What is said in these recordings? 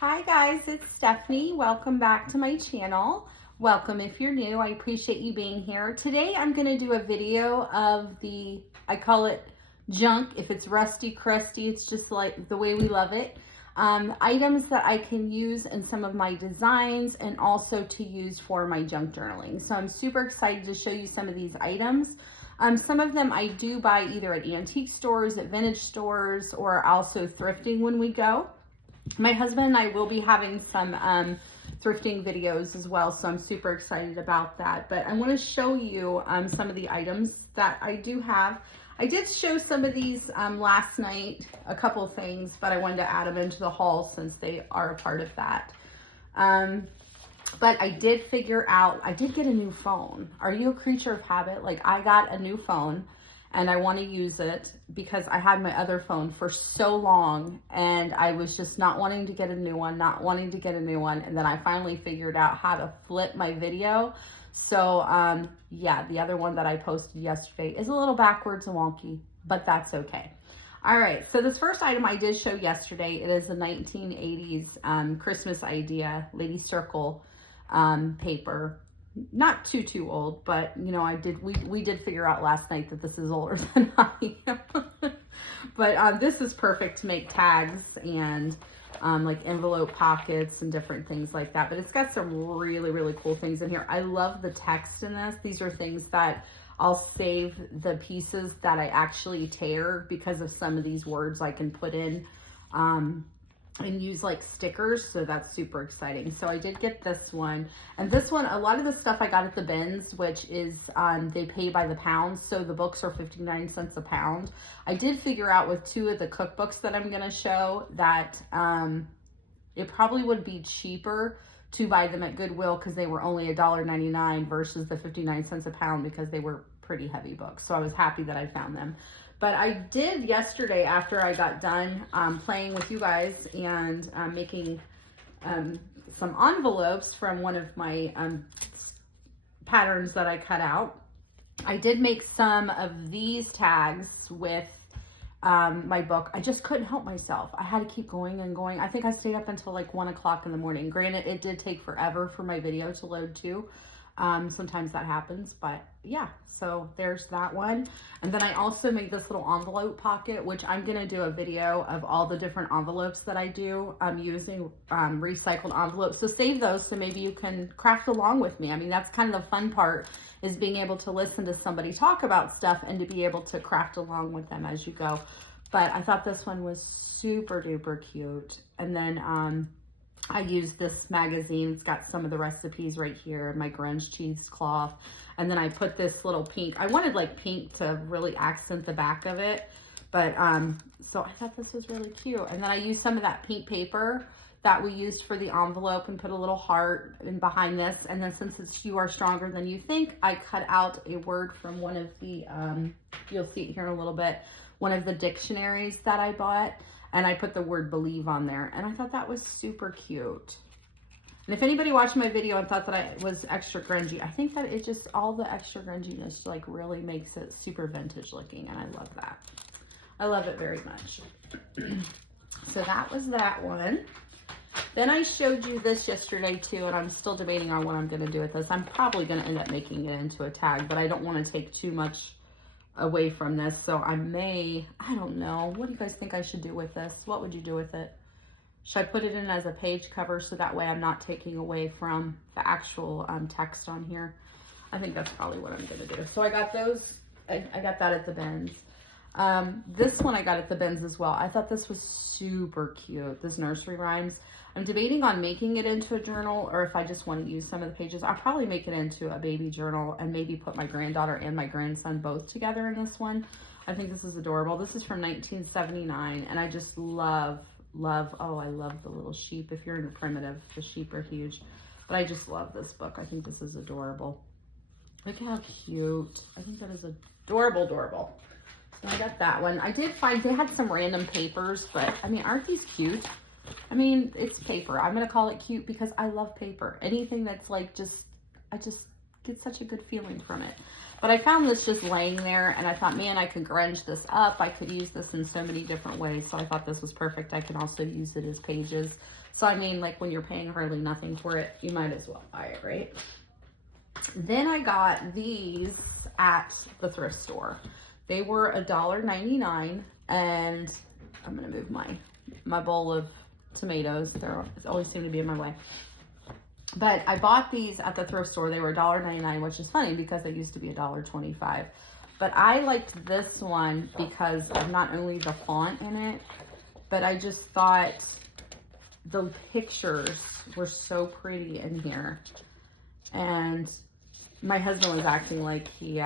Hi guys, it's Stephanie. Welcome back to my channel. Welcome if you're new. I appreciate you being here. Today I'm going to do a video of I call it junk. If it's rusty, crusty, it's just like the way we love it. Items that I can use in some of my designs and also to use for my junk journaling. So I'm super excited to show you some of these items. Some of them I do buy either at antique stores, at vintage stores, or also thrifting when we go. My husband and I will be having some thrifting videos as well, so I'm super excited about that. But I want to show you some of the items that I do have. I did show some of these last night, a couple of things, but I wanted to add them into the haul since they are a part of that. But I did figure out, I did get a new phone. Are you a creature of habit? Like, I got a new phone and I want to use it because I had my other phone for so long and I was just not wanting to get a new one, and then I finally figured out how to flip my video. So yeah, the other one that I posted yesterday is a little backwards and wonky, but that's okay. All right, so this first item I did show yesterday, it is the 1980s Christmas idea, Lady Circle paper. Not too old, but you know, we did figure out last night that this is older than I am. But this is perfect to make tags and like envelope pockets and different things like that. But it's got some really cool things in here. I love the text in this. These are things that I'll save the pieces that I actually tear because of some of these words I can put in and use like stickers, so that's super exciting. So I did get this one, and this one, a lot of the stuff I got at the bins, which is they pay by the pound, so the books are 59 cents a pound. I did figure out with two of the cookbooks that I'm going to show that it probably would be cheaper to buy them at Goodwill because they were only $1.99 versus the 59 cents a pound because they were pretty heavy books. So I was happy that I found them. But I did yesterday, after I got done playing with you guys and making some envelopes from one of my patterns that I cut out, I did make some of these tags with my book. I just couldn't help myself. I had to keep going and going. I think I stayed up until like 1 o'clock in the morning. Granted, it did take forever for my video to load too. Sometimes that happens, but yeah, so there's that one. And then I also made this little envelope pocket, which I'm going to do a video of all the different envelopes that I do. I'm using recycled envelopes. So save those so maybe you can craft along with me. I mean, that's kind of the fun part, is being able to listen to somebody talk about stuff and to be able to craft along with them as you go. But I thought this one was super duper cute. And then I used this magazine. It's got some of the recipes right here, my grunge cheesecloth. And then I put this little pink. I wanted like pink to really accent the back of it. But so I thought this was really cute. And then I used some of that pink paper that we used for the envelope and put a little heart in behind this. And then since it's "You Are Stronger Than You Think," I cut out a word from one of the, you'll see it here in a little bit, one of the dictionaries that I bought. And I put the word "believe" on there. And I thought that was super cute. And if anybody watched my video and thought that I was extra grungy, I think that it just, all the extra grunginess like really makes it super vintage looking. And I love that. I love it very much. So that was that one. Then I showed you this yesterday too, and I'm still debating on what I'm going to do with this. I'm probably going to end up making it into a tag, but I don't want to take too much away from this, so I don't know. What do you guys think I should do with this? What would you do with it? Should I put it in as a page cover so that way I'm not taking away from the actual text on here? I think that's probably what I'm going to do. So I got those. I got that at the bins. This one I got at the bins as well. I thought this was super cute. This nursery rhymes. I'm debating on making it into a journal, or if I just want to use some of the pages. I'll probably make it into a baby journal and maybe put my granddaughter and my grandson both together in this one. I think this is adorable. This is from 1979, and I just love, oh, I love the little sheep. If you're into primitive, the sheep are huge. But I just love this book. I think this is adorable. Look how cute. I think that is adorable. So I got that one. I did find they had some random papers, but I mean, aren't these cute? I mean, it's paper. I'm going to call it cute because I love paper. Anything that's like I just get such a good feeling from it. But I found this just laying there, and I thought, man, I could grunge this up. I could use this in so many different ways. So I thought this was perfect. I can also use it as pages. So I mean, like when you're paying hardly nothing for it, you might as well buy it, right? Then I got these at the thrift store. They were $1.99, and I'm gonna move my bowl of tomatoes. They always seem to be in my way. But I bought these at the thrift store. They were $1.99, which is funny because they used to be $1.25. But I liked this one because of not only the font in it, but I just thought the pictures were so pretty in here. And my husband was acting like he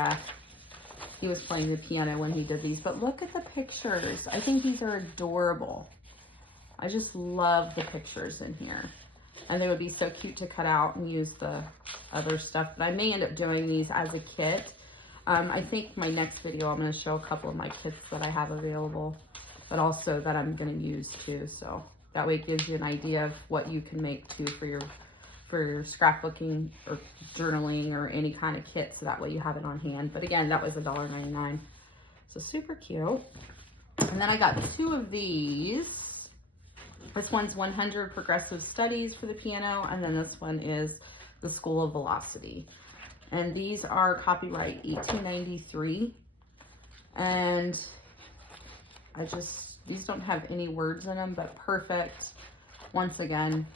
was playing the piano when he did these. But look at the pictures. I think these are adorable. I just love the pictures in here. And they would be so cute to cut out and use the other stuff. But I may end up doing these as a kit. I think my next video, I'm going to show a couple of my kits that I have available, but also that I'm going to use too. So that way it gives you an idea of what you can make too for your scrapbooking or journaling or any kind of kit. So that way you have it on hand. But again, that was $1.99. So super cute. And then I got two of these. This one's 100 Progressive Studies for the piano, and then this one is the School of Velocity. And these are copyright 1893. And these don't have any words in them, but perfect. Once again,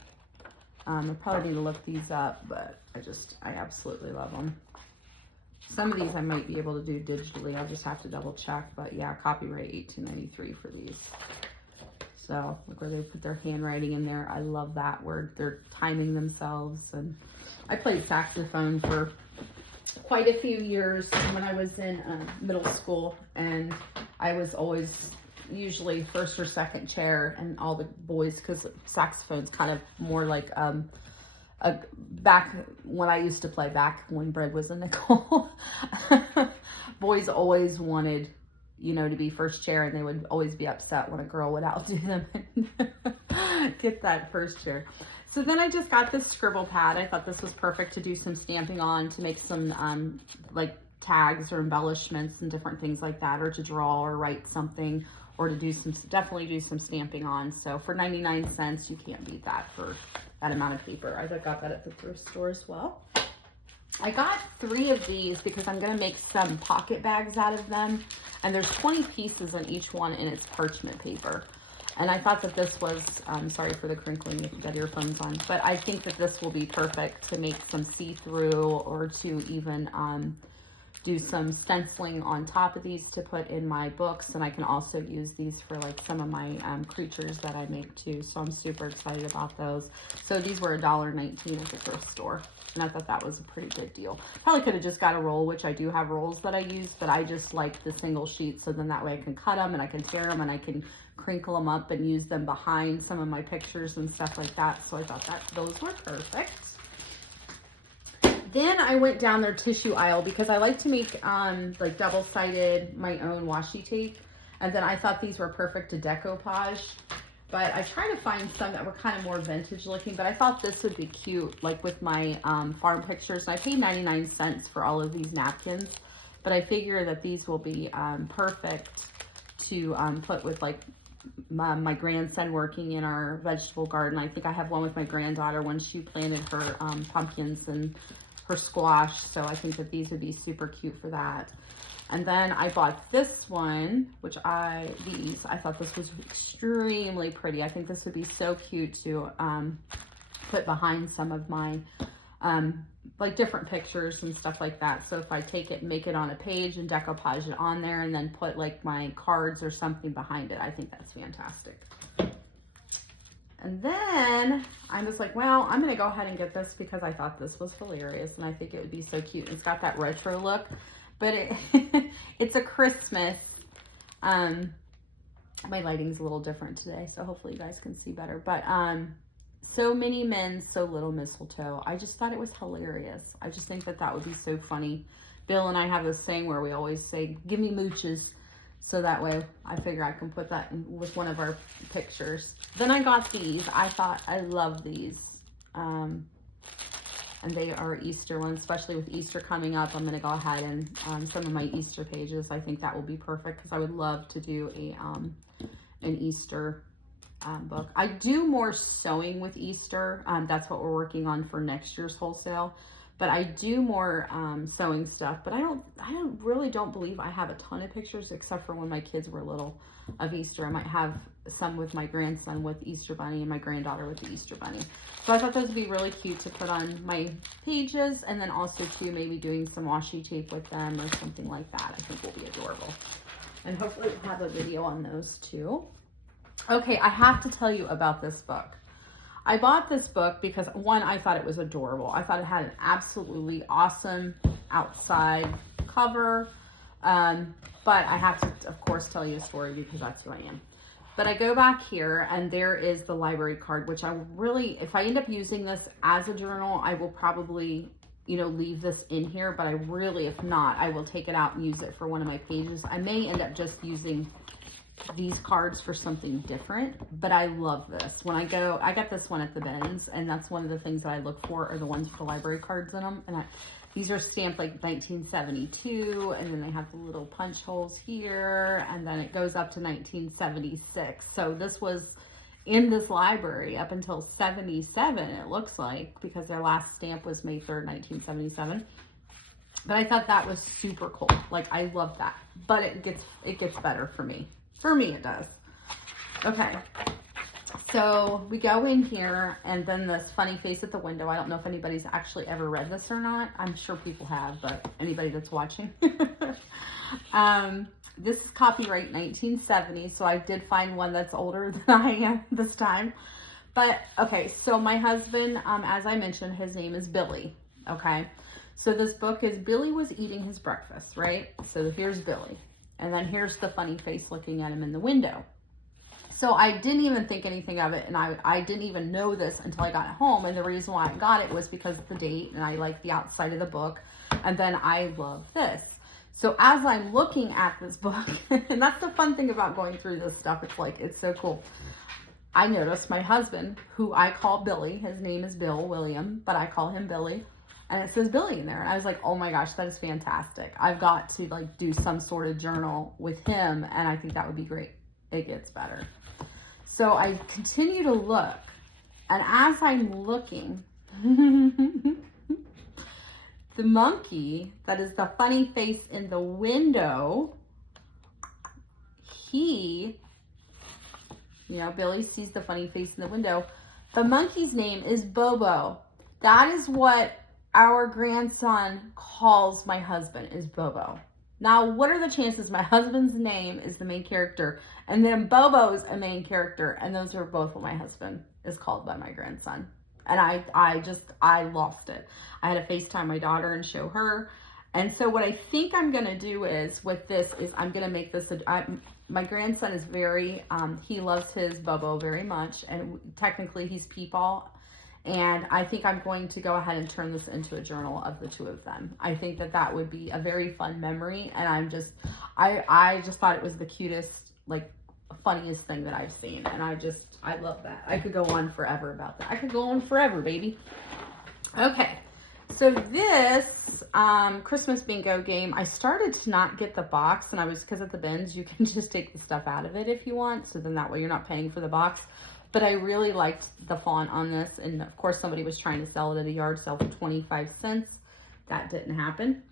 I probably need to look these up, but I absolutely love them. Some of these I might be able to do digitally. I'll just have to double check, but yeah, copyright 1893 for these. So look where they put their handwriting in there. I love that word. They're timing themselves. And I played saxophone for quite a few years when I was in middle school. And I was always usually first or second chair, and all the boys, because saxophone's kind of more like back when I used to play, back when bread was a nickel. Boys always wanted, to be first chair, and they would always be upset when a girl would outdo them and get that first chair. So then I just got this scribble pad. I thought this was perfect to do some stamping on, to make some like tags or embellishments and different things like that, or to draw or write something, or to definitely do some stamping on. So for 99 cents, you can't beat that for that amount of paper. I got that at the thrift store as well. I got 3 of these because I'm going to make some pocket bags out of them. And there's 20 pieces in each one, and it's parchment paper. And I thought that this was, sorry for the crinkling if you got earphones on, but I think that this will be perfect to make some see-through, or to even do some stenciling on top of these to put in my books. And I can also use these for like some of my creatures that I make too. So I'm super excited about those. So these were $1.19 at the thrift store. And I thought that was a pretty good deal. Probably could have just got a roll, which I do have rolls that I use, but I just like the single sheet. So then that way I can cut them, and I can tear them, and I can crinkle them up and use them behind some of my pictures and stuff like that. So I thought that those were perfect. Then I went down their tissue aisle because I like to make like double-sided my own washi tape. And then I thought these were perfect to decoupage. But I tried to find some that were kind of more vintage looking, but I thought this would be cute, like with my farm pictures. And I paid 99 cents for all of these napkins, but I figure that these will be perfect to put with like my grandson working in our vegetable garden. I think I have one with my granddaughter when she planted her pumpkins and her squash. So I think that these would be super cute for that. And then I bought this one, which I thought this was extremely pretty. I think this would be so cute to put behind some of my like different pictures and stuff like that. So if I take it and make it on a page and decoupage it on there, and then put like my cards or something behind it, I think that's fantastic. And then I was like, well, I'm gonna go ahead and get this because I thought this was hilarious, and I think it would be so cute. It's got that retro look, but it's a Christmas. My lighting's a little different today, so hopefully you guys can see better. But so many men, so little mistletoe. I just thought it was hilarious. I just think that that would be so funny. Bill and I have this thing where we always say, give me mooches. So that way I figure I can put that in with one of our pictures. Then I got these. I thought I love these. And and they are Easter ones, especially with Easter coming up. I'm going to go ahead and some of my Easter pages, I think that will be perfect because I would love to do an Easter book. I do more sewing with Easter. That's what we're working on for next year's wholesale. But I do more sewing stuff. But I really don't believe I have a ton of pictures except for when my kids were little of Easter. I might have some with my grandson with Easter Bunny and my granddaughter with the Easter Bunny. So I thought those would be really cute to put on my pages, and then also too maybe doing some washi tape with them or something like that. I think will be adorable. And hopefully we'll have a video on those too. Okay, I have to tell you about this book. I bought this book because, one, I thought it was adorable. I thought it had an absolutely awesome outside cover. But I have to, of course, tell you a story because that's who I am. But I go back here and there is the library card, which I really, if I end up using this as a journal, I will probably, you know, leave this in here. But I really, if not, I will take it out and use it for one of my pages. I may end up just using these cards for something different, but I love this. When I got this one at the bins, and that's one of the things that I look for are the ones with the library cards in them. And these are stamped like 1972, and then they have the little punch holes here, and then it goes up to 1976. So this was in this library up until 77, it looks like, because their last stamp was May 3rd, 1977. But I thought that was super cool. Like, I love that. But it gets better for me. For me, it does. Okay. So we go in here, and then this funny face at the window. I don't know if anybody's actually ever read this or not. I'm sure people have, but anybody that's watching. This is copyright 1970, so I did find one that's older than I am this time. But, okay, so my husband, as I mentioned, his name is Billy, okay? So this book is Billy Was Eating His Breakfast, right? So here's Billy. And then here's the funny face looking at him in the window. So I didn't even think anything of it, and I didn't even know this until I got home. And the reason why I got it was because of the date, and I like the outside of the book. And then I love this. So as I'm looking at this book, and that's the fun thing about going through this stuff, it's like, it's so cool. I noticed my husband, who I call Billy, his name is Bill William, but I call him Billy, and it says Billy in there. And I was like, oh my gosh, that is fantastic. I've got to like do some sort of journal with him, and I think that would be great. It gets better. So I continue to look, and as I'm looking, the monkey that is the funny face in the window, he, you know, Billy sees the funny face in the window. The monkey's name is Bobo. That is what our grandson calls my husband, is Bobo. Now, what are the chances my husband's name is the main character and then Bobo's a main character, and those are both what my husband is called by my grandson? And I lost it. I had to FaceTime my daughter and show her. And so what I think I'm going to do is with this is I'm going to make this, my grandson is very, he loves his Bobo very much. And technically he's Peepaw. And I think I'm going to go ahead and turn this into a journal of the two of them. I think that that would be a very fun memory. And I just thought it was the cutest, like, funniest thing that I've seen. And I love that. I could go on forever about that. I could go on forever, baby. Okay. So this Christmas bingo game, I started to not get the box, and because at the bins, you can just take the stuff out of it if you want. So then that way you're not paying for the box. But I really liked the font on this. And of course, somebody was trying to sell it at a yard sale for 25 cents. That didn't happen.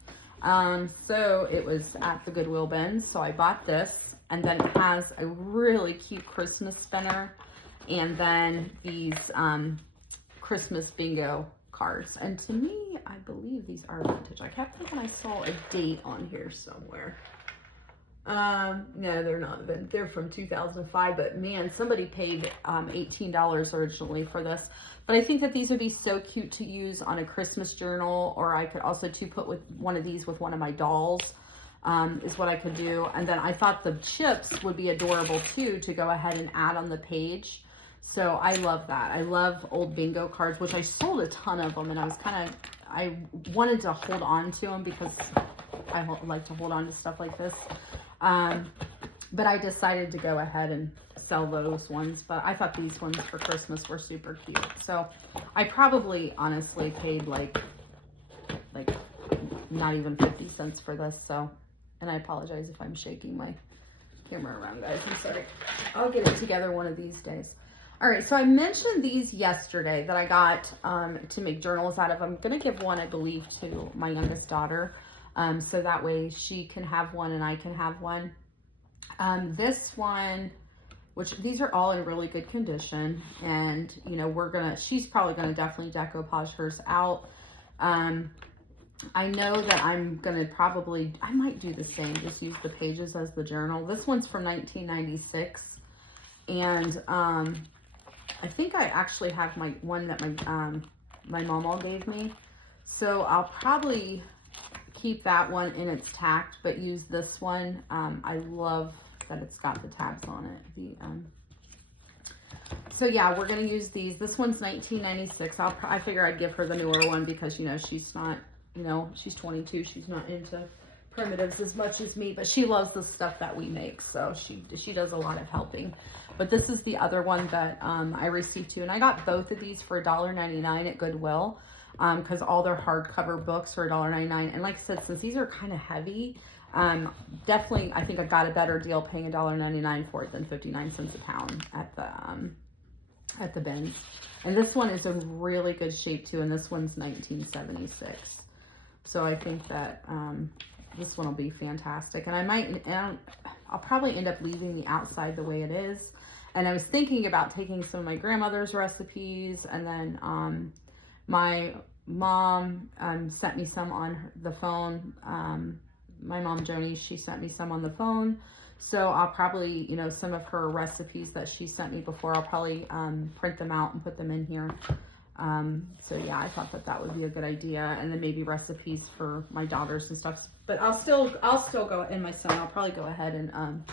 So it was at the Goodwill Bins. So I bought this. And then it has a really cute Christmas spinner. And then these Christmas bingo cards. And to me, I believe these are vintage. I kept thinking I saw a date on here somewhere. No, they're not. They're from 2005, but man, somebody paid $18 originally for this. But I think that these would be so cute to use on a Christmas journal, or I could also put with one of these with one of my dolls, is what I could do. And then I thought the chips would be adorable too, to go ahead and add on the page. So I love that. I love old bingo cards, which I sold a ton of them, and I wanted to hold on to them because I like to hold on to stuff like this. But I decided to go ahead and sell those ones. But I thought these ones for Christmas were super cute. So I probably honestly paid like not even 50 cents for this. So, and I apologize if I'm shaking my camera around, guys. I'm sorry. I'll get it together one of these days. All right, so I mentioned these yesterday that I got to make journals out of. I'm going to give one, I believe, to my youngest daughter. So that way she can have one and I can have one. This one, which these are all in really good condition, and you know, she's probably gonna definitely decoupage hers out. I know that I'm gonna I might do the same, just use the pages as the journal. This one's from 1996, and I think I actually have my one that my mom gave me, so I'll probably keep that one in its tacked, but use this one. I love that it's got the tabs on it. So yeah, we're gonna use these. This one's 1996. I figure I'd give her the newer one because, you know, she's not, you know, she's 22. She's not into primitives as much as me, but she loves the stuff that we make, so she does a lot of helping. But this is the other one that I received too, and I got both of these for $1.99 at Goodwill. Because all their hardcover books are $1.99, and like I said, since these are kind of heavy, definitely I think I got a better deal paying $1.99 for it than 59 cents a pound at the bins. And this one is in really good shape too, and this one's 1976. So I think that this one will be fantastic, and I'll probably end up leaving the outside the way it is. And I was thinking about taking some of my grandmother's recipes, and then my mom sent me some on the phone. My mom, Joni, she sent me some on the phone. So I'll probably, you know, some of her recipes that she sent me before, I'll probably print them out and put them in here. So yeah, I thought that would be a good idea. And then maybe recipes for my daughters and stuff. But I'll still go, in my son, I'll probably go ahead and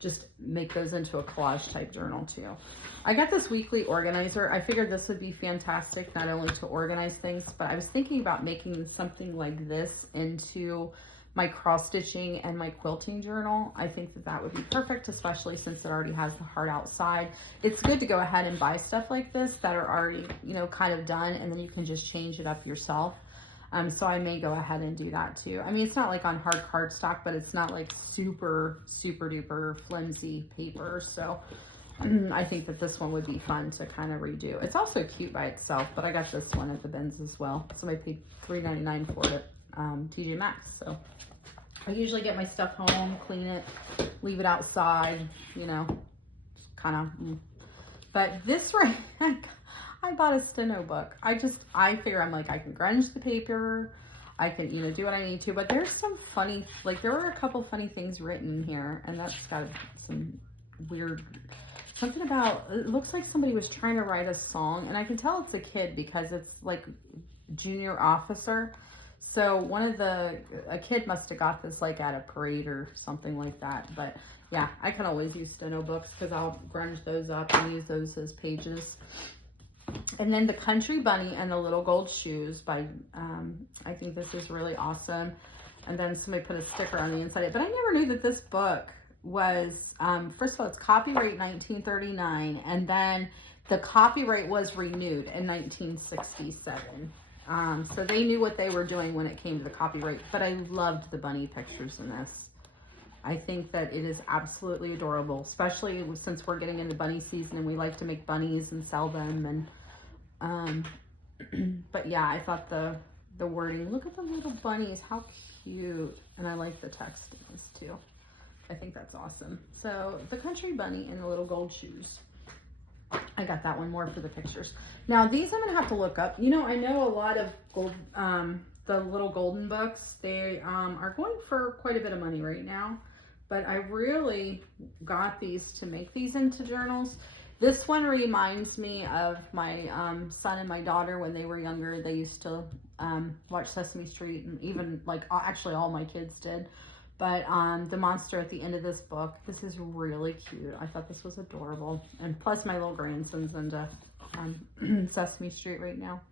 just make those into a collage type journal too. I got this weekly organizer. I figured this would be fantastic, not only to organize things, but I was thinking about making something like this into my cross stitching and my quilting journal. I think that would be perfect, especially since it already has the heart outside. It's good to go ahead and buy stuff like this that are already, you know, kind of done, and then you can just change it up yourself. So I may go ahead and do that too. I mean, it's not like on hard cardstock, but it's not like super, super duper flimsy paper. So I think that this one would be fun to kind of redo. It's also cute by itself, but I got this one at the bins as well. So I paid $3.99 for it at TJ Maxx. So I usually get my stuff home, clean it, leave it outside, you know, kind of. But this right, I bought a steno book. I figure I'm like, I can grunge the paper, I can, you know, do what I need to, but there's some funny, like there were a couple funny things written here, and that's got some weird, something about, it looks like somebody was trying to write a song, and I can tell it's a kid because it's like junior officer. So a kid must have got this like at a parade or something like that. But yeah, I can always use steno books because I'll grunge those up and use those as pages. And then the Country Bunny and the Little Gold Shoes by, I think this is really awesome. And then somebody put a sticker on the inside of it. But I never knew that this book was, first of all, it's copyright 1939. And then the copyright was renewed in 1967. So they knew what they were doing when it came to the copyright. But I loved the bunny pictures in this. I think that it is absolutely adorable, especially since we're getting into bunny season and we like to make bunnies and sell them. And but yeah, I thought the wording, look at the little bunnies, how cute. And I like the text in this too. I think that's awesome. So the Country Bunny and the Little Gold Shoes. I got that one more for the pictures. Now these I'm gonna have to look up. You know, I know a lot of gold, the little golden books, they are going for quite a bit of money right now. But I really got these to make these into journals. This one reminds me of my son and my daughter when they were younger. They used to watch Sesame Street, and even like actually all my kids did. But the monster at the end of this book, this is really cute. I thought this was adorable. And plus my little grandson's into Sesame Street right now.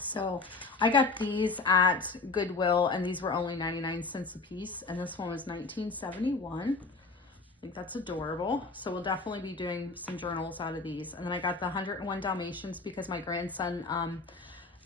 So I got these at Goodwill, and these were only 99 cents a piece. And this one was 1971. think that's adorable. So we'll definitely be doing some journals out of these. And then I got the 101 Dalmatians because my grandson,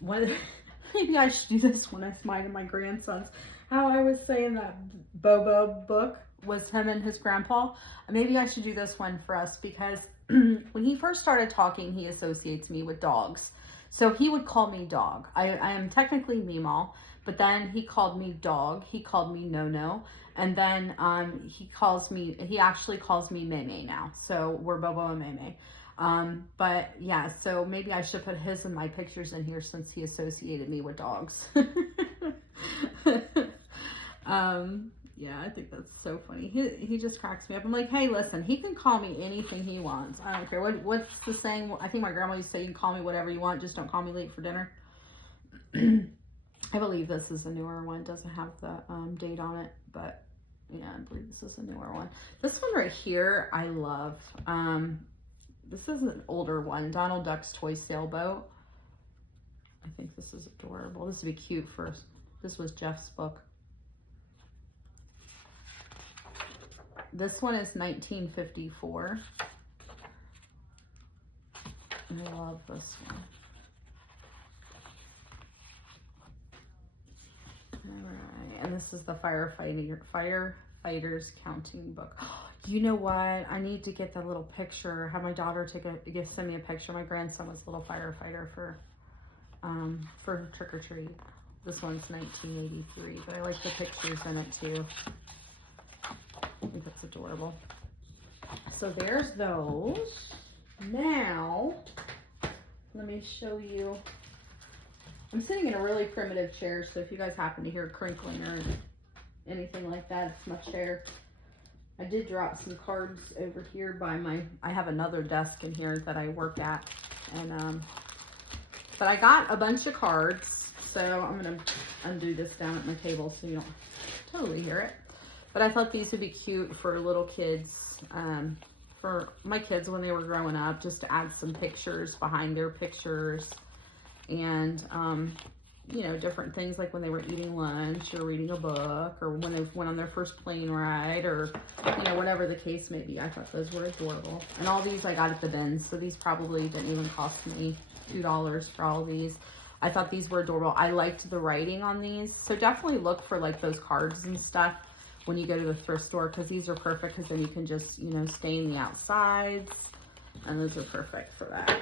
maybe I should do this when it's mine and my grandson's. How I was saying that Bobo book was him and his grandpa. Maybe I should do this one for us because when he first started talking, he associates me with dogs. So he would call me dog. I am technically Meemaw, but then he called me dog. He called me No-No. And then he actually calls me Mei now. So we're Bobo and Mei. But yeah, so maybe I should put his and my pictures in here since he associated me with dogs. Yeah, I think that's so funny. He just cracks me up. I'm like, hey, listen, he can call me anything he wants. I don't care. What's the saying? I think my grandma used to say, you can call me whatever you want, just don't call me late for dinner. I believe this is a newer one. It doesn't have the date on it, but yeah, I believe this is a newer one. This one right here, I love. This is an older one, Donald Duck's Toy Sailboat. I think this is adorable. This would be cute first. This was Jeff's book. This one is 1954. I love this one. All right, and this is the Firefighters Counting Book. You know what? I need to get that little picture. Have my daughter send me a picture. My grandson was a little firefighter for Trick or Treat. This one's 1983, but I like the pictures in it too. I think that's adorable. So there's those. Now, let me show you. I'm sitting in a really primitive chair, so if you guys happen to hear crinkling or anything like that, it's my chair. I did drop some cards over here by I have another desk in here that I work at. And, but I got a bunch of cards, so I'm going to undo this down at my table so you don't totally hear it. But I thought these would be cute for little kids, for my kids when they were growing up, just to add some pictures behind their pictures. And, you know, different things like when they were eating lunch or reading a book or when they went on their first plane ride or, you know, whatever the case may be. I thought those were adorable. And all these I got at the bins, so these probably didn't even cost me $2 for all of these. I thought these were adorable. I liked the writing on these. So definitely look for like those cards and stuff when you go to the thrift store, because these are perfect because then you can just, you know, stain the outsides, and those are perfect for that.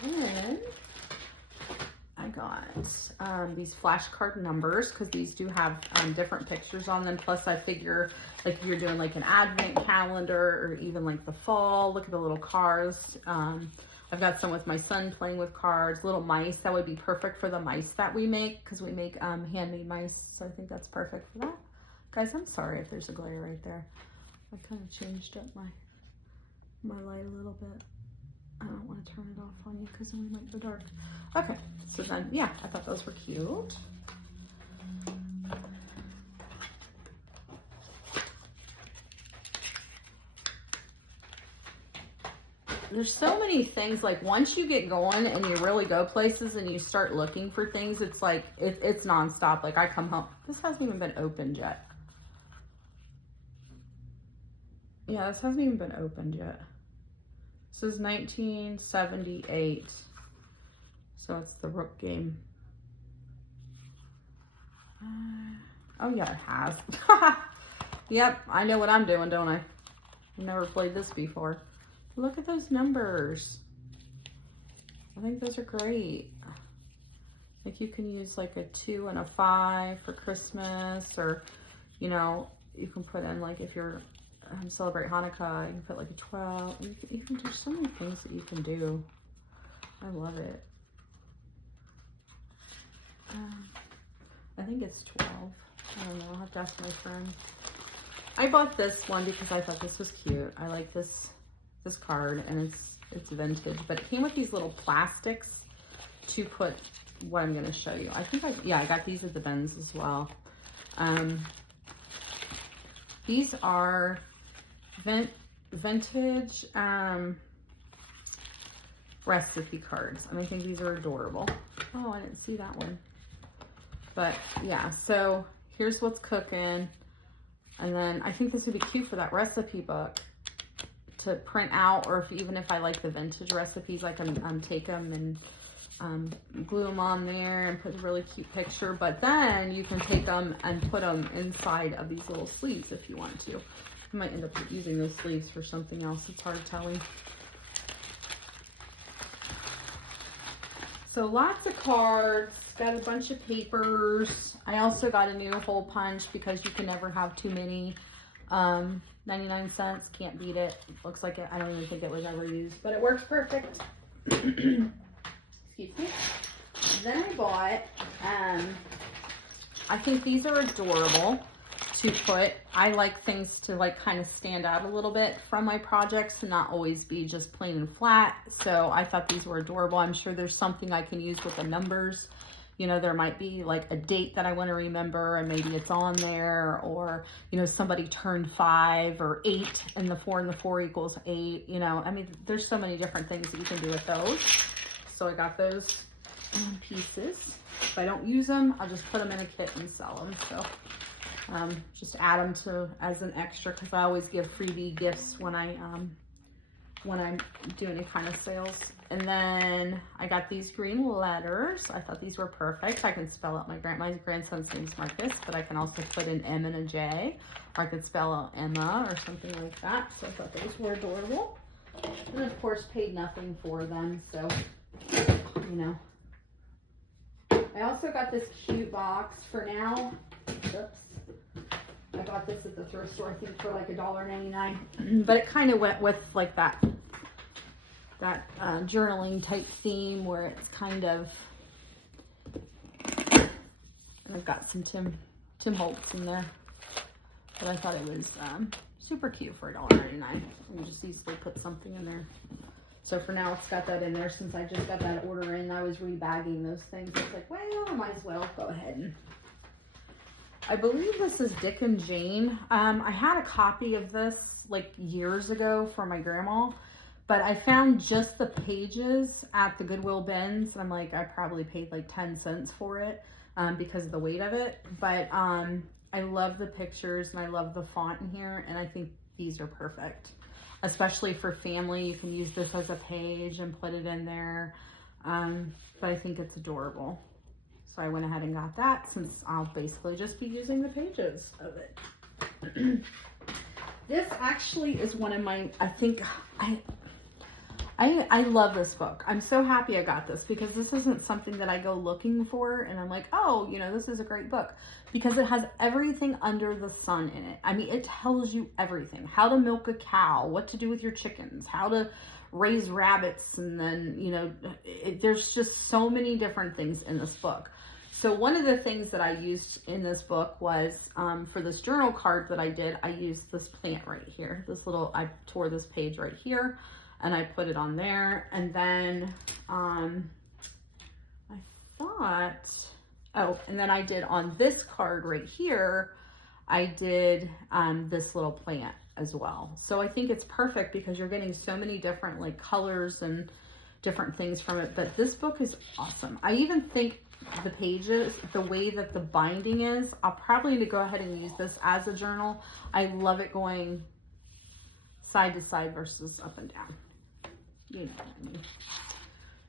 Then I got these flashcard numbers because these do have different pictures on them. Plus I figure like if you're doing like an advent calendar or even like the fall, look at the little cars. I've got some with my son playing with cards, little mice. That would be perfect for the mice that we make because we make handmade mice. So I think that's perfect for that. Guys, I'm sorry if there's a glare right there. I kind of changed up my light a little bit. I don't want to turn it off on you because then we might go dark. Okay, so then, yeah, I thought those were cute. There's so many things, like once you get going and you really go places and you start looking for things, it's like, it's nonstop. Like I come home, this hasn't even been opened yet. Yeah, this hasn't even been opened yet. This is 1978. So it's the Rook game. Oh yeah, it has. Yep, I know what I'm doing, don't I? I've never played this before. Look at those numbers. I think those are great. Like you can use like a 2 and a 5 for Christmas, or, you know, you can put in like if you're celebrate Hanukkah, you can put like a 12. You can do so many things that you can do. I love it. I think it's 12. I don't know. I'll have to ask my friend. I bought this one because I thought this was cute. I like this card, and it's vintage, but it came with these little plastics to put what I'm going to show you. I think I got these at the bins as well. These are vintage recipe cards, and I think these are adorable. Oh, I didn't see that one. But yeah, so here's what's cooking. And then I think this would be cute for that recipe book to print out, or even if I like the vintage recipes, I can take them and glue them on there and put a really cute picture. But then you can take them and put them inside of these little sleeves if you want to. I might end up using those sleeves for something else. It's hard telling. So lots of cards, got a bunch of papers. I also got a new hole punch because you can never have too many. 99 cents, can't beat it. Looks like it, I don't even think it was ever used, but it works perfect. Excuse me. Then I bought, I think these are adorable to put. I like things to like kind of stand out a little bit from my projects and not always be just plain and flat. So I thought these were adorable. I'm sure there's something I can use with the numbers. You know, there might be like a date that I want to remember and maybe it's on there, or, you know, somebody turned 5 or 8 and the 4 and the 4 equals 8. You know, I mean, there's so many different things that you can do with those. So I got those in pieces. If I don't use them, I'll just put them in a kit and sell them. So just add them to as an extra, because I always give freebie gifts when I do any kind of sales. And then I got these green letters. I thought these were perfect. I can spell out my grandson's name is Marcus, but I can also put an M and a J, or I could spell out Emma or something like that. So I thought those were adorable. And of course paid nothing for them, so you know. I also got this cute box for now. Oops. I got this at the thrift store, I think for like $1.99, but it kind of went with like that journaling type theme where it's kind of, and I've got some Tim Holtz in there, but I thought it was super cute for $1.99. You just easily put something in there. So for now, it's got that in there. Since I just got that order in, I was rebagging those things. I was like, well, I might as well go ahead and, I believe this is Dick and Jane. I had a copy of this like years ago for my grandma, but I found just the pages at the Goodwill Bins, and I'm like, I probably paid like 10 cents for it because of the weight of it. But I love the pictures and I love the font in here, and I think these are perfect, especially for family. You can use this as a page and put it in there, but I think it's adorable. So I went ahead and got that, since I'll basically just be using the pages of it. This actually is one of my, I think, I love this book. I'm so happy I got this, because this isn't something that I go looking for and I'm like, oh, you know, this is a great book, because it has everything under the sun in it. I mean, it tells you everything. How to milk a cow, what to do with your chickens, how to raise rabbits, and then, you know, there's just so many different things in this book. So one of the things that I used in this book was, for this journal card that I did, I used this plant right here. This little, I tore this page right here and I put it on there. And then I thought, oh, and then I did on this card right here, I did this little plant as well. So I think it's perfect because you're getting so many different like colors and different things from it. But this book is awesome. I even think the pages, the way that the binding is, I'll probably need to go ahead and use this as a journal. I love it going side to side versus up and down. You know what I mean.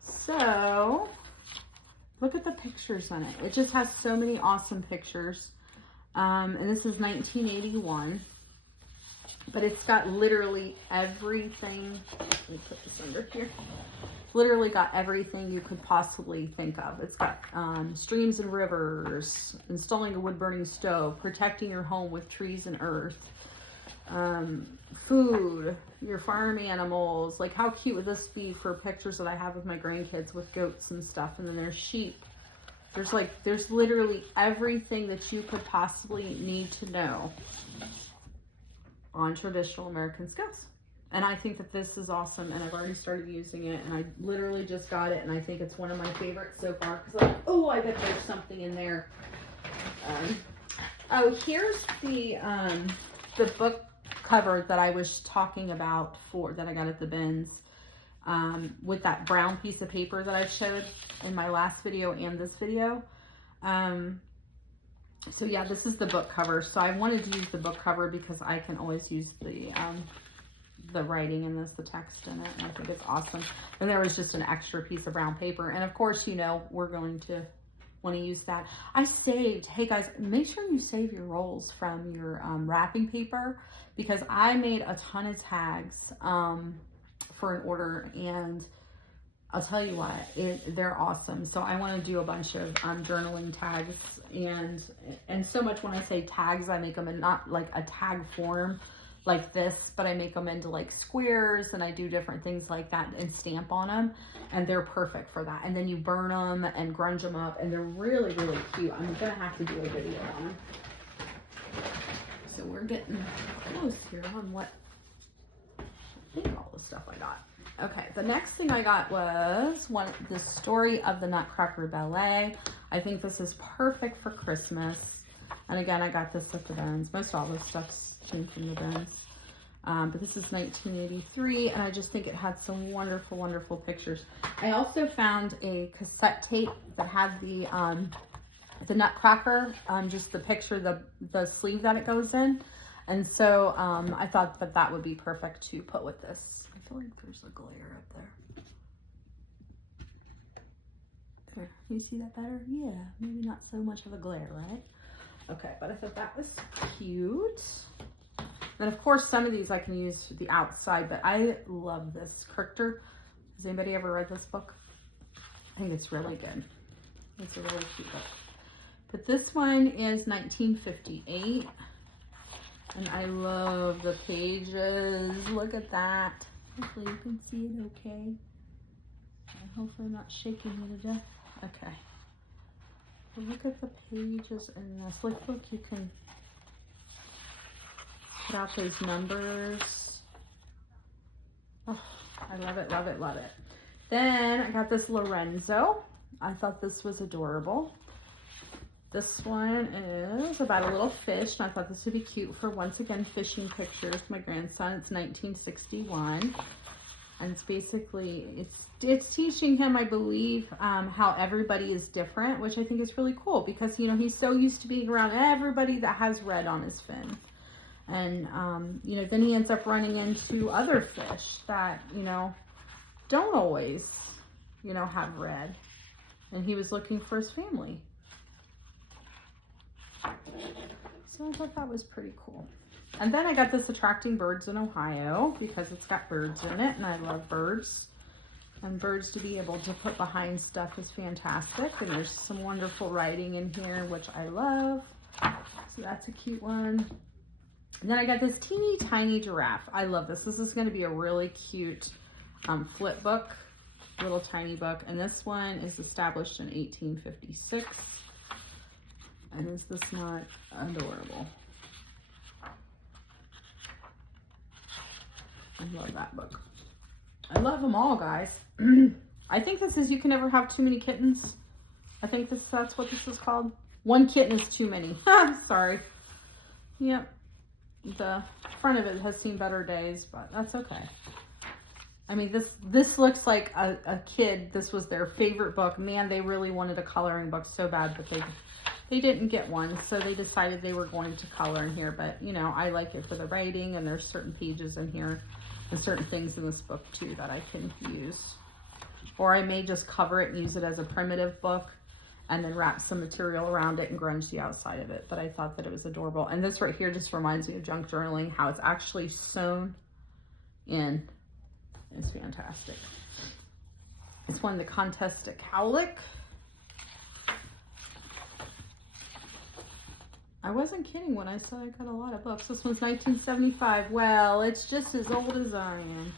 So look at the pictures on it. It just has so many awesome pictures. And this is 1981. But it's got literally everything. Let me put this under here. Literally got everything you could possibly think of. It's got streams and rivers, installing a wood-burning stove, protecting your home with trees and earth, food, your farm animals. Like, how cute would this be for pictures that I have of my grandkids with goats and stuff? And then there's sheep. There's literally everything that you could possibly need to know on traditional American skills. And I think that this is awesome, and I've already started using it, and I literally just got it, and I think it's one of my favorites so far, because I'm like, oh, I bet there's something in there. Oh, here's the book cover that I was talking about that I got at the bins, with that brown piece of paper that I showed in my last video and this video. So yeah, this is the book cover. So I wanted to use the book cover because I can always use the writing in this, the text in it, and I think it's awesome. And there was just an extra piece of brown paper, and of course, you know, we're going to want to use that. I saved, hey guys, make sure you save your rolls from your wrapping paper, because I made a ton of tags for an order, and I'll tell you what, they're awesome. So I want to do a bunch of journaling tags, and so much when I say tags, I make them in not like a tag form like this, but I make them into like squares, and I do different things like that and stamp on them, and they're perfect for that. And then you burn them and grunge them up, and they're really, really cute. I'm gonna have to do a video on them. So we're getting close here on what I think all the stuff I got. Okay, the next thing I got was the Story of the Nutcracker Ballet. I think this is perfect for Christmas. And again, I got this at the bins. Most all this stuff's came from the bins. But this is 1983, and I just think it had some wonderful, wonderful pictures. I also found a cassette tape that has the Nutcracker, just the picture, the sleeve that it goes in. And so I thought that would be perfect to put with this. I feel like there's a glare up there. There, you see that better? Yeah, maybe not so much of a glare, right? Okay, but I thought that was cute. And of course, some of these I can use the outside, but I love this Crichter. Has anybody ever read this book? I think it's really good. It's a really cute book. But this one is 1958. And I love the pages. Look at that. Hopefully you can see it okay. And hopefully I'm not shaking you to death. Okay. So look at the pages in this. Look, you can put out those numbers. Oh, I love it, love it, love it. Then I got this Lorenzo. I thought this was adorable. This one is about a little fish, and I thought this would be cute for, once again, fishing pictures. My grandson, it's 1961, and it's basically, it's teaching him, I believe, how everybody is different, which I think is really cool, because, you know, he's so used to being around everybody that has red on his fin. And, you know, then he ends up running into other fish that, you know, don't always, you know, have red. And he was looking for his family. So I thought that was pretty cool. And then I got this Attracting Birds in Ohio, because it's got birds in it, and I love birds. And birds to be able to put behind stuff is fantastic. And there's some wonderful writing in here, which I love. So that's a cute one. And then I got this teeny tiny giraffe. I love this. This is going to be a really cute flip book, little tiny book. And this one is established in 1856. And is this not adorable? I love that book. I love them all, guys. I think this is You Can Never Have Too Many Kittens. I think that's what this is called. One kitten is too many. Sorry. Yep. The front of it has seen better days, but that's okay. I mean, this looks like a kid. This was their favorite book. Man, they really wanted a coloring book so bad, but they didn't get one, so they decided they were going to color in here. But, you know, I like it for the writing, and there's certain pages in here and certain things in this book, too, that I can use. Or I may just cover it and use it as a primitive book and then wrap some material around it and grunge the outside of it. But I thought that it was adorable. And this right here just reminds me of junk journaling, how it's actually sewn in. It's fantastic. It's won the contest at Cowlick. I wasn't kidding when I said I got a lot of books. This one's 1975. Well, it's just as old as I am.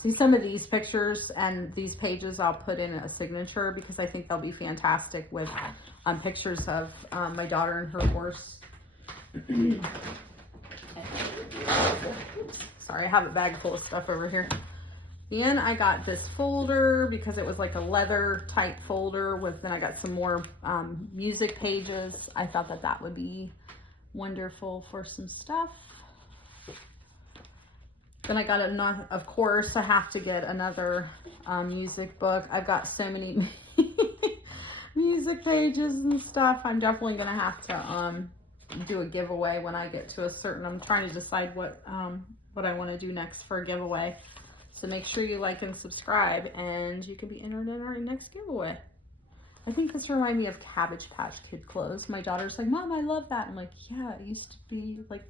See, some of these pictures and these pages I'll put in a signature, because I think they'll be fantastic with pictures of my daughter and her horse. Sorry, I have a bag full of stuff over here. And I got this folder because it was like a leather type folder with, then I got some more music pages. I thought that would be wonderful for some stuff. Then I got of course I have to get another music book. I've got so many music pages and stuff. I'm definitely gonna have to do a giveaway when I get to a certain, I'm trying to decide what I want to do next for a giveaway. So make sure you like and subscribe, and you can be entered in our next giveaway. I think this reminds me of Cabbage Patch Kid clothes. My daughter's like, Mom, I love that. I'm like, yeah, it used to be like,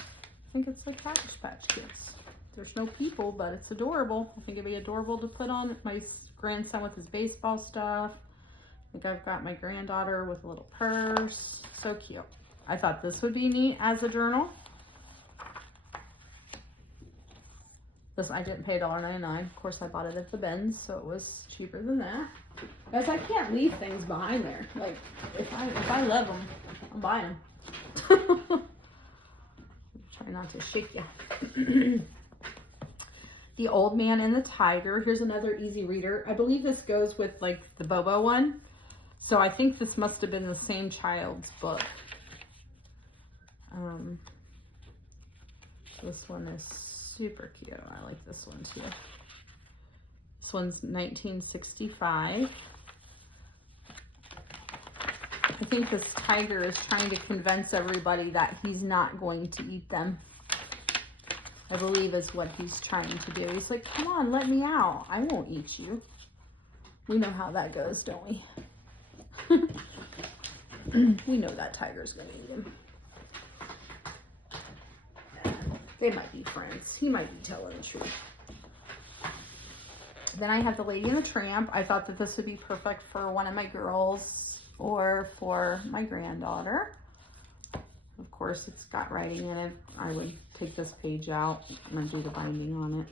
I think it's like Cabbage Patch Kids. There's no people, but it's adorable. I think it'd be adorable to put on my grandson with his baseball stuff. I think I've got my granddaughter with a little purse. So cute. I thought this would be neat as a journal. This, I didn't pay $1.99. Of course, I bought it at the bins, so it was cheaper than that. Guys, I can't leave things behind there. Like, if I love them, I'll buy them. Try not to shake you. The Old Man and the Tiger. Here's another easy reader. I believe this goes with like the Bobo one. So I think this must have been the same child's book. This one is super cute. I like this one too. This one's 1965. I think this tiger is trying to convince everybody that he's not going to eat them. I believe is what he's trying to do. He's like, come on, let me out. I won't eat you. We know how that goes, don't we? We know that tiger's gonna eat him. They might be friends. He might be telling the truth. Then I have The Lady and the Tramp. I thought that this would be perfect for one of my girls or for my granddaughter. Of course, it's got writing in it. I would take this page out. I'm going to do the binding on it.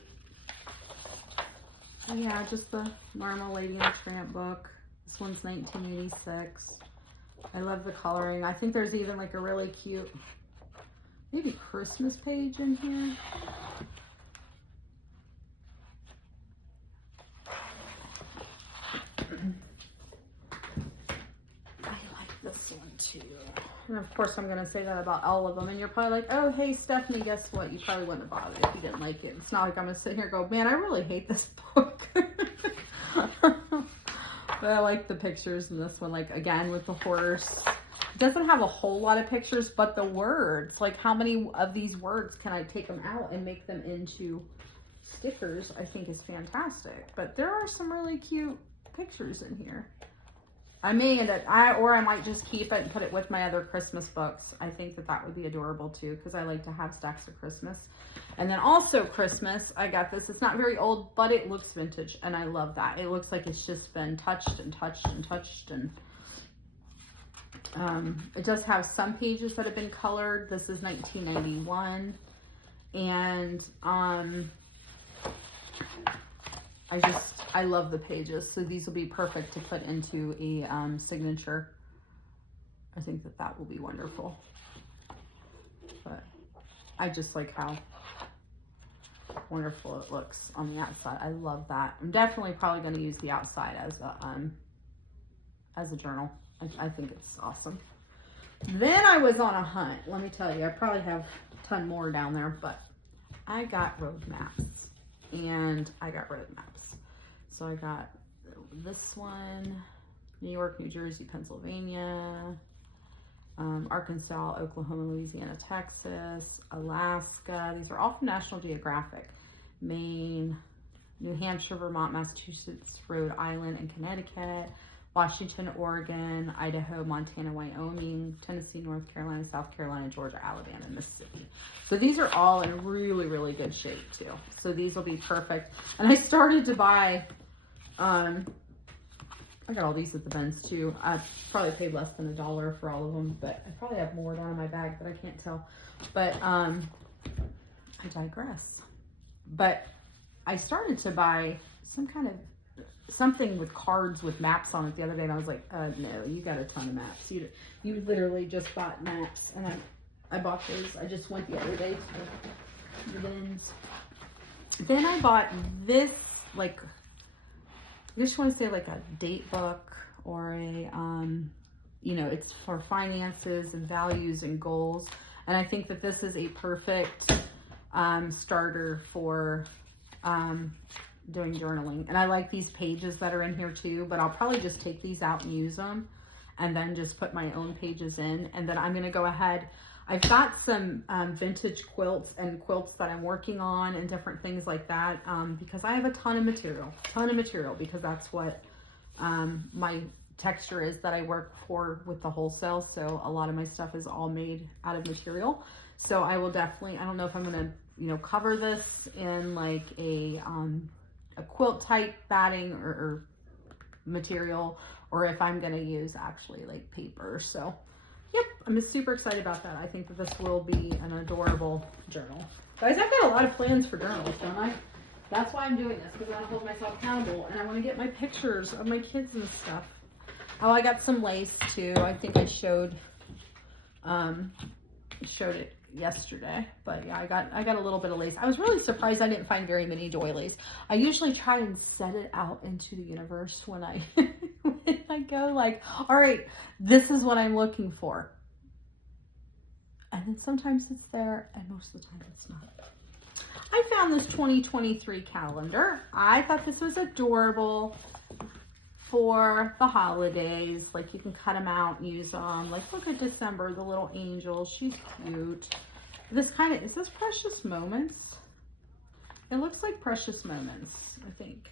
So yeah, just the normal Lady and the Tramp book. This one's 1986. I love the coloring. I think there's even like a really cute, maybe Christmas page in here. I like this one too. And of course I'm going to say that about all of them. And you're probably like, oh, hey, Stephanie, guess what? You probably wouldn't have bought it if you didn't like it. It's not like I'm going to sit here and go, man, I really hate this book. But I like the pictures in this one, like, again, with the horse. It doesn't have a whole lot of pictures, but the words, like, how many of these words can I take them out and make them into stickers, I think is fantastic. But there are some really cute pictures in here. I may end up, or I might just keep it and put it with my other Christmas books. I think that that would be adorable too, because I like to have stacks of Christmas. And then also Christmas, I got this. It's not very old, but it looks vintage, and I love that. It looks like it's just been touched and touched and touched, and it does have some pages that have been colored. This is 1991, and I love the pages, so these will be perfect to put into a signature. I think that that will be wonderful. But I just like how wonderful it looks on the outside. I love that. I'm definitely probably going to use the outside as a journal. I think it's awesome. Then I was on a hunt. Let me tell you, I probably have a ton more down there, but I got road maps, and I got road maps. So I got this one, New York, New Jersey, Pennsylvania, Arkansas, Oklahoma, Louisiana, Texas, Alaska. These are all from National Geographic. Maine, New Hampshire, Vermont, Massachusetts, Rhode Island, and Connecticut. Washington, Oregon, Idaho, Montana, Wyoming, Tennessee, North Carolina, South Carolina, Georgia, Alabama, and Mississippi. So these are all in really, really good shape too. So these will be perfect. And I started to buy, I got all these at the bins too. I probably paid less than $1 for all of them, but I probably have more down in my bag, but I can't tell. But I digress. But I started to buy some kind of something with cards with maps on it the other day, and I was like, no, you got a ton of maps. You literally just bought maps, and I bought those. I just went the other day to the bins. Then I bought this, like, I just want to say like a date book, or a, you know, it's for finances and values and goals. And I think that this is a perfect starter for doing journaling. And I like these pages that are in here too, but I'll probably just take these out and use them and then just put my own pages in. And then I'm going to go ahead. I've got some vintage quilts and quilts that I'm working on and different things like that because I have a ton of material because that's what my texture is that I work for with the wholesale. So a lot of my stuff is all made out of material. So I will definitely, I don't know if I'm going to, you know, cover this in like a quilt type batting or material, or if I'm going to use actually like paper. So yep, I'm super excited about that. I think that this will be an adorable journal. Guys, I've got a lot of plans for journals, don't I? That's why I'm doing this, because I want to hold myself accountable and I want to get my pictures of my kids and stuff. Oh, I got some lace too. I think I showed it yesterday, but yeah, I got a little bit of lace. I was really surprised I didn't find very many doilies. I usually try and set it out into the universe when I when I go like, all right, this is what I'm looking for. And then sometimes it's there and most of the time it's not. I found this 2023 calendar. I thought this was adorable for the holidays. Like you can cut them out and use them. Like look at December, the little angel. She's cute. This kind of, is this Precious Moments? It looks like Precious Moments, I think.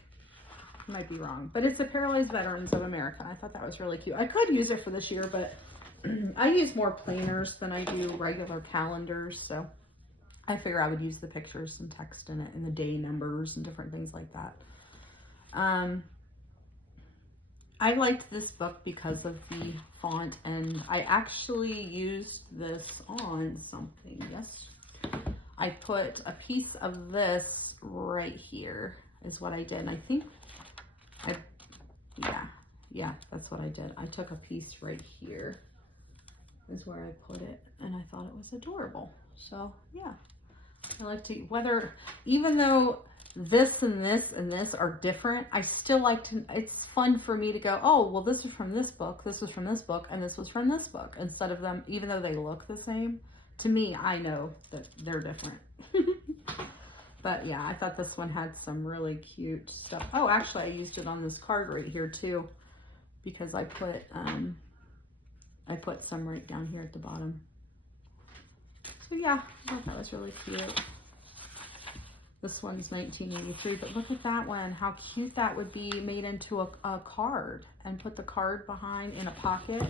I might be wrong. But it's a Paralyzed Veterans of America. I thought that was really cute. I could use it for this year, but I use more planners than I do regular calendars. So I figure I would use the pictures and text in it and the day numbers and different things like that. I liked this book because of the font, and I actually used this on something. Yes, I put a piece of this right here is what I did. And I think yeah, that's what I did. I took a piece right here is where I put it, and I thought it was adorable. So yeah, I like to, whether, even though this and this and this are different, I still like to, it's fun for me to go, oh, well, this is from this book, this was from this book, and this was from this book, instead of them, even though they look the same, to me, I know that they're different. But yeah, I thought this one had some really cute stuff. Oh, actually, I used it on this card right here too, because I put some right down here at the bottom. So yeah, I thought that was really cute. This one's 1983, but look at that one. How cute that would be made into a card, and put the card behind in a pocket,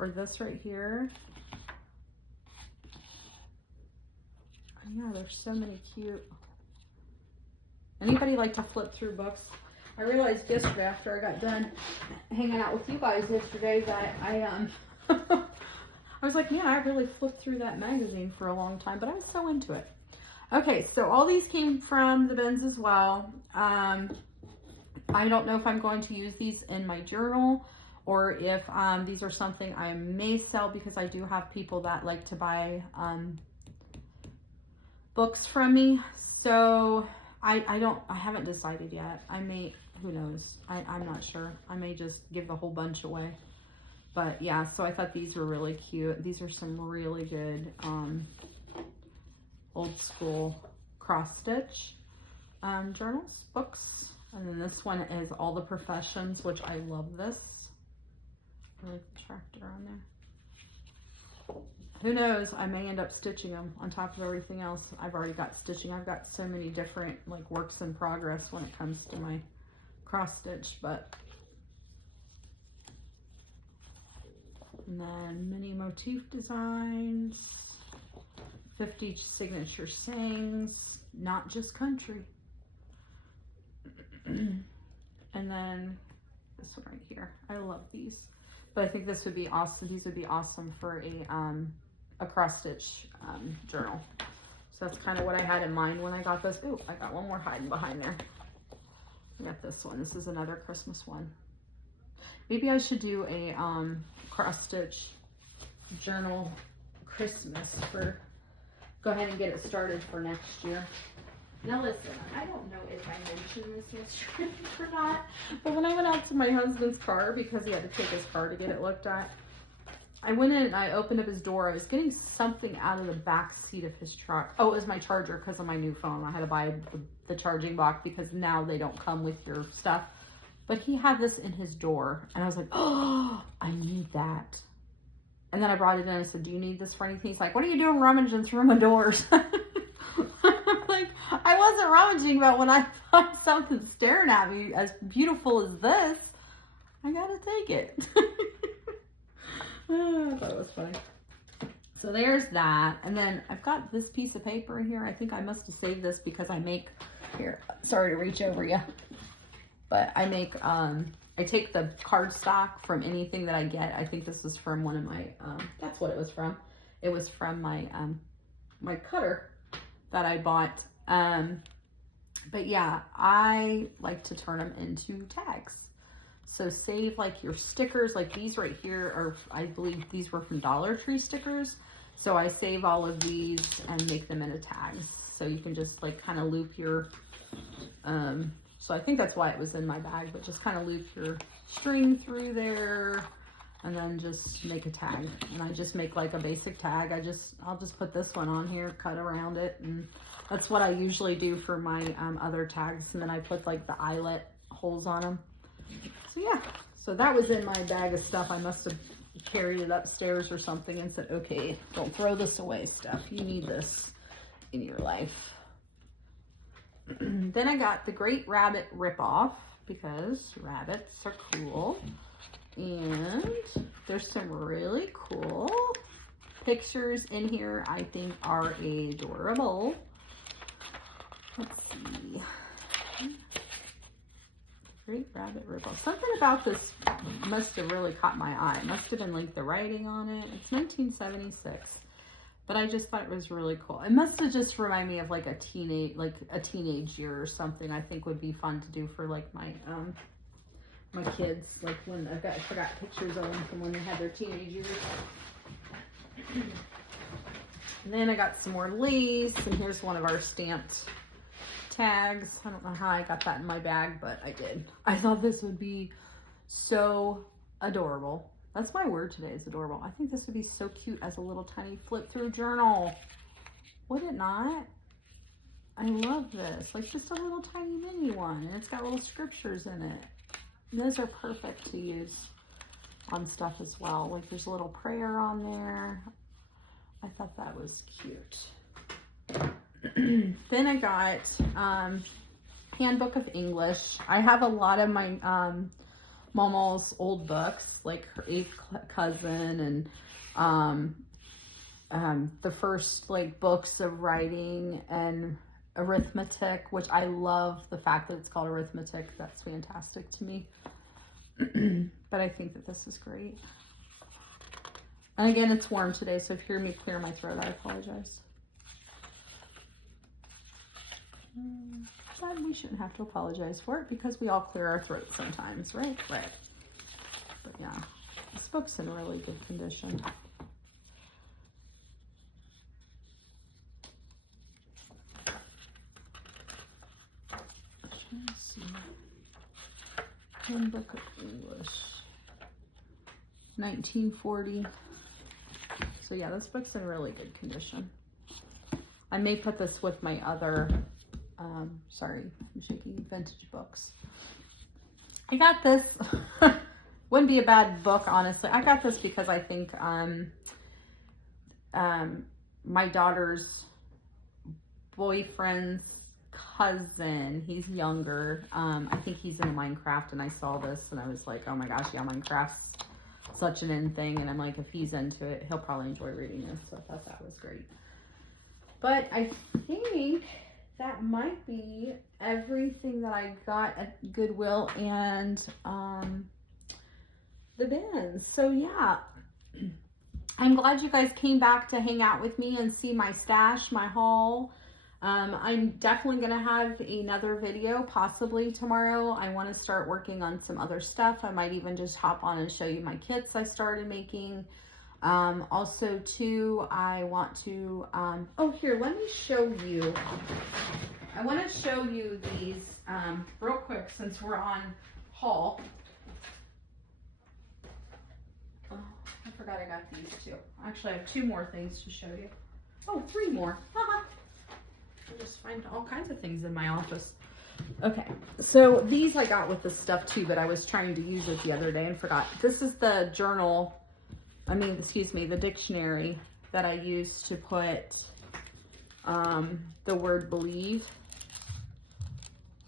or this right here. Yeah, there's so many cute. Anybody like to flip through books? I realized yesterday after I got done hanging out with you guys yesterday that I was like, man, I really flipped through that magazine for a long time, but I was so into it. Okay, so all these came from the bins as well. I don't know if I'm going to use these in my journal, or if these are something I may sell, because I do have people that like to buy books from me. So I haven't decided yet. I may, who knows? I'm not sure. I may just give the whole bunch away. But yeah, so I thought these were really cute. These are some really good old school cross stitch journals, books. And then this one is All the Professions, which I love this. I like the tractor on there. Who knows, I may end up stitching them on top of everything else. I've already got stitching. I've got so many different like works in progress when it comes to my cross stitch, but. And then mini motif designs, 50 signature sayings, not just country. And then this one right here. I love these, but I think this would be awesome. These would be awesome for a cross stitch journal. So that's kind of what I had in mind when I got this. Ooh, I got one more hiding behind there. I got this one. This is another Christmas one. Maybe I should do a cross stitch journal Christmas for, go ahead and get it started for next year. Now listen, I don't know if I mentioned this yesterday or not, but when I went out to my husband's car, because he had to take his car to get it looked at, I went in and I opened up his door. I was getting something out of the back seat of his truck. Oh, it was my charger because of my new phone. I had to buy the charging block because now they don't come with your stuff. But he had this in his door and I was like, oh, I need that. And then I brought it in and I said, do you need this for anything? He's like, what are you doing rummaging through my doors? Like, I wasn't rummaging, but when I find something staring at me as beautiful as this, I gotta take it. I thought it was funny. So there's that. And then I've got this piece of paper in here. I think I must have saved this because I make, here, sorry to reach over you, but I make, I take the cardstock from anything that I get. I think this was from one of my, that's what it was from. It was from my, my cutter that I bought. But yeah, I like to turn them into tags. So save like your stickers, like these right here are, I believe these were from Dollar Tree stickers. So I save all of these and make them into tags. So you can just like kind of loop your, so I think that's why it was in my bag, but just kind of loop your string through there and then just make a tag. And I just make like a basic tag. I'll just put this one on here, cut around it. And that's what I usually do for my other tags. And then I put like the eyelet holes on them. So yeah, so that was in my bag of stuff. I must have carried it upstairs or something and said, okay, don't throw this away, Steph. You need this in your life. Then I got the Great Rabbit ripoff because rabbits are cool. And there's some really cool pictures in here I think are adorable. Let's see. Great Rabbit ripoff. Something about this must have really caught my eye. It must have been like the writing on it. It's 1976. But I just thought it was really cool. It must have just reminded me of like a teenage year or something. I think would be fun to do for like my my kids. Like when I forgot pictures of them from when they had their teenage years. And then I got some more lace, and here's one of our stamped tags. I don't know how I got that in my bag, but I did. I thought this would be so adorable. That's my word today, is adorable. I think this would be so cute as a little tiny flip through journal. Would it not? I love this. Like just a little tiny mini one. And it's got little scriptures in it. And those are perfect to use on stuff as well. Like there's a little prayer on there. I thought that was cute. Then I got Handbook of English. I have a lot of my Momo's old books, like her 8th cousin and the first like books of writing and arithmetic, which I love the fact that it's called arithmetic. That's fantastic to me. But I think that this is great. And again, it's warm today, so if you hear me clear my throat, I apologize. But we shouldn't have to apologize for it because we all clear our throats sometimes, right? Right. But yeah, this book's in really good condition. Let's see. Handbook of English. 1940. So yeah, this book's in really good condition. I may put this with my other sorry, I'm shaking, vintage books. I got this, wouldn't be a bad book, honestly. I got this because I think my daughter's boyfriend's cousin, he's younger, I think he's into Minecraft, and I saw this and I was like, oh my gosh, yeah, Minecraft's such an in thing, and I'm like, if he's into it, he'll probably enjoy reading this, so I thought that was great. But I think that might be everything that I got at Goodwill and the bins. So yeah, I'm glad you guys came back to hang out with me and see my stash, my haul. I'm definitely going to have another video possibly tomorrow. I want to start working on some other stuff. I might even just hop on and show you my kits I started making. Also too, I want to, oh here, let me show you. I want to show you these real quick since we're on haul. Oh, I forgot I got these too. Actually, I have 2 more things to show you. Oh, 3 more. I just find all kinds of things in my office. Okay, so these I got with the stuff too, but I was trying to use it the other day and forgot. This is the journal, the dictionary that I used to put the word believe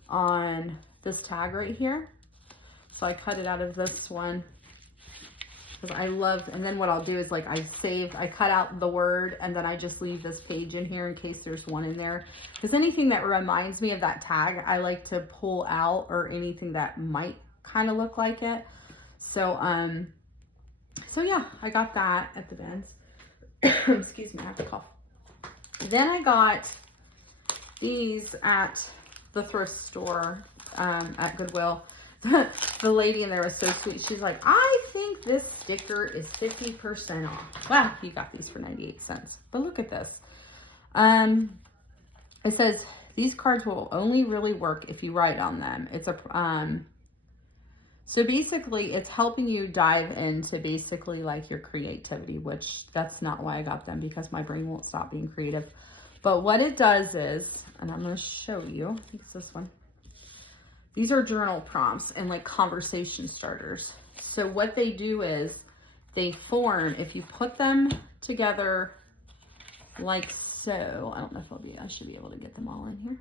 on this tag right here. So I cut it out of this one. I love, and then what I'll do is like I cut out the word and then I just leave this page in here in case there's one in there. Because anything that reminds me of that tag, I like to pull out, or anything that might kind of look like it. So, so yeah, I got that at the bins. Excuse me, I have to cough. Then I got these at the thrift store, at Goodwill. The lady in there was so sweet. She's like, I think this sticker is 50% off. Wow, you got these for 98 cents. But look at this. It says, these cards will only really work if you write on them. It's a, so basically it's helping you dive into basically like your creativity, which that's not why I got them, because my brain won't stop being creative. But what it does is, and I'm going to show you, I think it's this one. These are journal prompts and like conversation starters. So what they do is they form, if you put them together like so, I don't know if I should be able to get them all in here.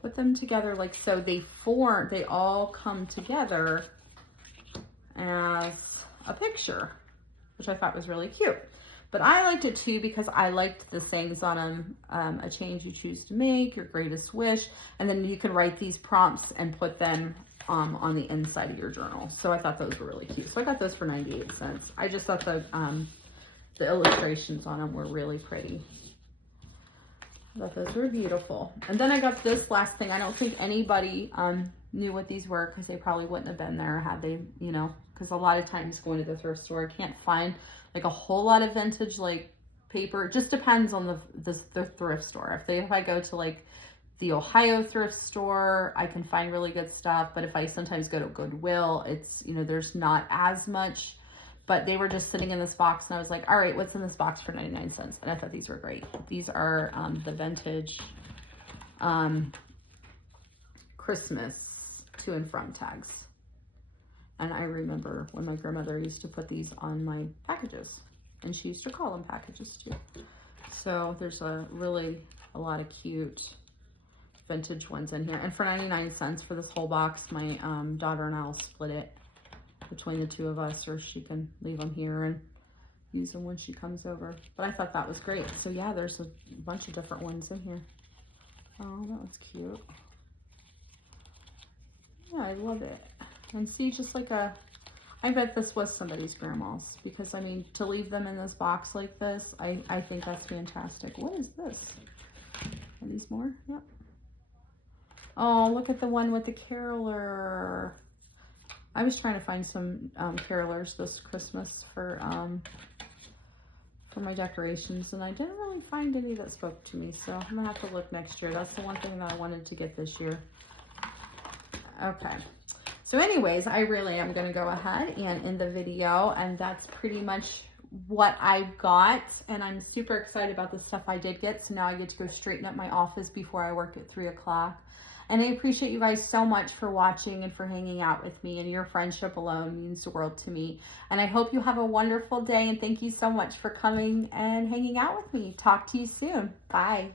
Put them together like so, they all come together as a picture, which I thought was really cute. But I liked it too because I liked the sayings on them. A change you choose to make, your greatest wish. And then you can write these prompts and put them on the inside of your journal. So I thought those were really cute. So I got those for 98 cents. I just thought the illustrations on them were really pretty. I thought those were beautiful. And then I got this last thing. I don't think anybody knew what these were because they probably wouldn't have been there had they, you know, because a lot of times going to the thrift store, I can't find like a whole lot of vintage like paper. It just depends on the thrift store. If I go to like the Ohio thrift store, I can find really good stuff. But if I sometimes go to Goodwill, it's, you know, there's not as much. But they were just sitting in this box and I was like, all right, what's in this box for 99 cents? And I thought these were great. These are the vintage Christmas to and from tags. And I remember when my grandmother used to put these on my packages, and she used to call them packages too. So there's a lot of cute vintage ones in here. And for 99 cents for this whole box, my daughter and I will split it between the two of us, or she can leave them here and use them when she comes over. But I thought that was great. So yeah, there's a bunch of different ones in here. Oh, that was cute. Yeah, I love it. And see, just like I bet this was somebody's grandma's, because I mean, to leave them in this box like this, I think that's fantastic. What is this? Are these more? Yep. Oh, look at the one with the caroler. I was trying to find some carolers this Christmas for my decorations, and I didn't really find any that spoke to me, so I'm gonna have to look next year. That's the one thing that I wanted to get this year. Okay. So anyways, I really am going to go ahead and end the video, and that's pretty much what I got. And I'm super excited about the stuff I did get. So now I get to go straighten up my office before I work at 3 o'clock. And I appreciate you guys so much for watching and for hanging out with me, and your friendship alone means the world to me. And I hope you have a wonderful day, and thank you so much for coming and hanging out with me. Talk to you soon. Bye.